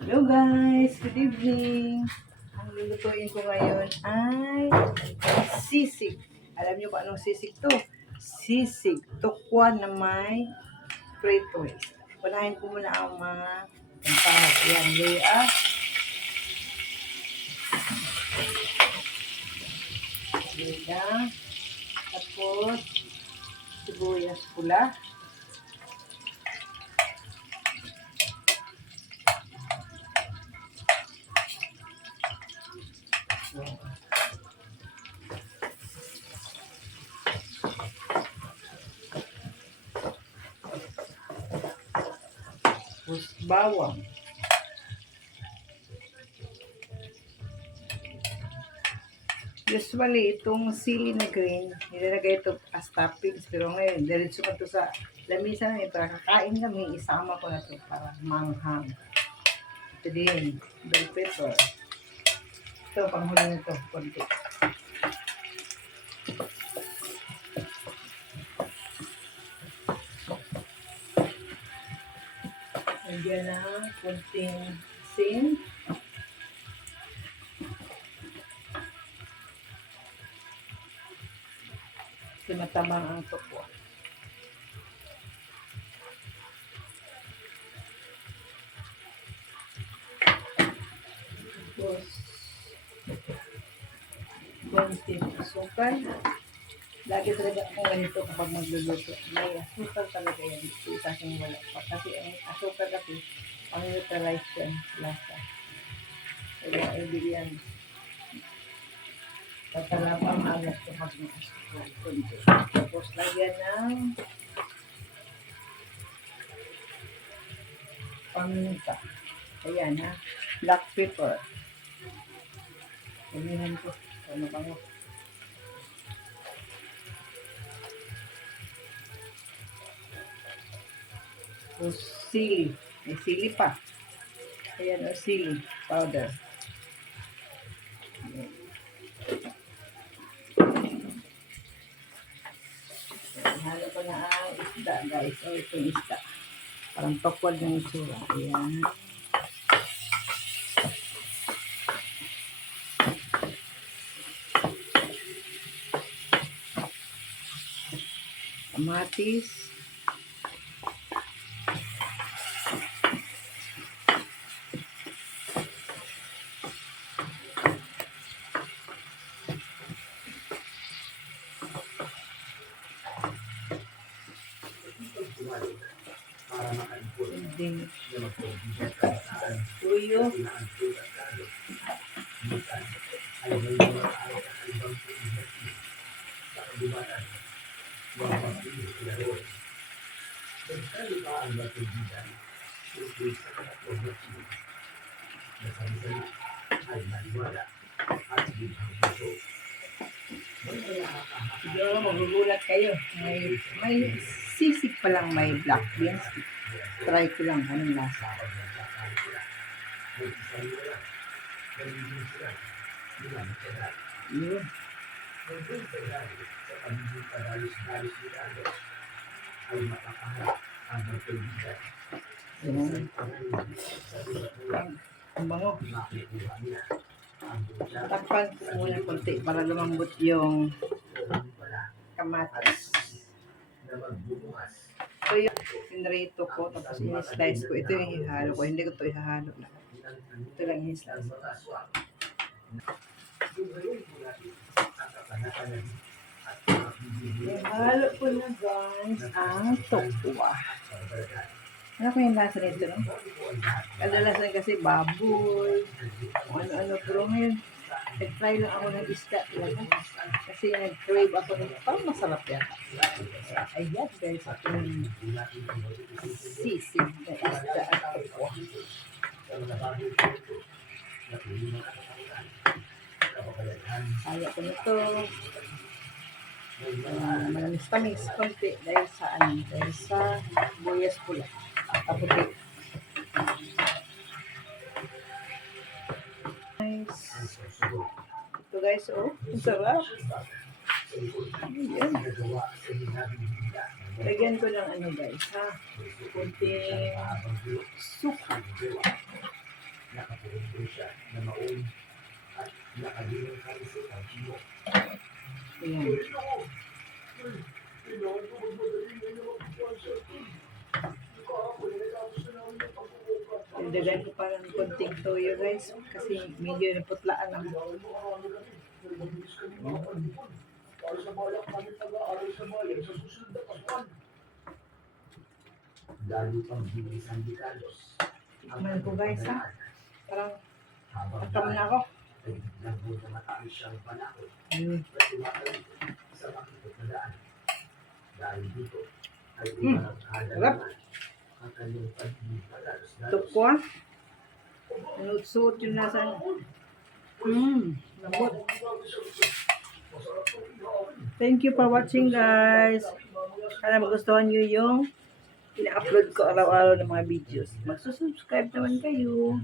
Hello guys, good evening. Ang lulutuin ko ngayon ay sisig. Alam niyo kung anong sisig to? Sisig, tukwan na may fried twist. Unahin ko muna ang mga pampahal. Ayan, luya, luya, tapos sibuyas pula, tapos bawang. Usually, itong sili na green, nilalagay ito as toppings. Pero ngayon, diretso ko ito sa lamisa na ito. Kakain kami, isama ko na ito para manghang. Ito din, bell pepper. Ito, panghuli nito, konti. Nandiyan na konting sin. Matabang ang tukwa. Tapos, konting asukal. Lagi talaga ako ganito kapag magluluto. May asukal talaga yan. Ito sa aking wala pa. Kasi ang asukal kasi, ang neutralize yan lasa. Kaya ibig yan. Tatalapang alat ko pag may asukal. Tapos lagyan ng paminta. Ayan ha. Black pepper. Pagnihan ko. Ano ba mo? Tapos sili. May sili pa. Ayan o sili powder. Ayan. Halo ko na ang isda guys. O itong isda. Parang tokwad ng itsura. Ayan. Kamatis. Tuyo. Siguro magugulat kayo. May sisig pa lang, may black beans. Try ko lang anong lasa. Yun. Yan. Ang bango. Takpan ko muna konti para lumambot yung kamatis. Ito yung pinrito ko, tapos in-slice ko. Ito yung ihalo ko. Hindi ko ito ihalo lang. Ito lang in-slice ko. Ihalo ko na guys ang tokwa. Ano ko yung lasa nito, no? Kadalasan kasi baboy, ano-ano. Pero ngayon, nag-try lang ako ng isda talaga. Kasi nag-crave ako ng parang masarap yan. Ayan guys, ating sisig na isda at tokwa. Kaya ko nito. Manamis-tamis konti dahil sa buyas pula. Kaputi. Nice. Ito guys, oh, ang sarap. Ayan. Lagyan ko ng ano guys, ha? Kunting suka. Ayan. Dagdagan ko parang konting toyo guys kasi medyo naputlaan ako. Tikman ko guys ha. Parang atam na ako. Sarap. Tukwa. Nusot yung nasa. Lambot. Thank you for watching guys. Sana magustuhan nyo yung ina-upload ko araw-araw ng mga videos. Magsusubscribe naman kayo.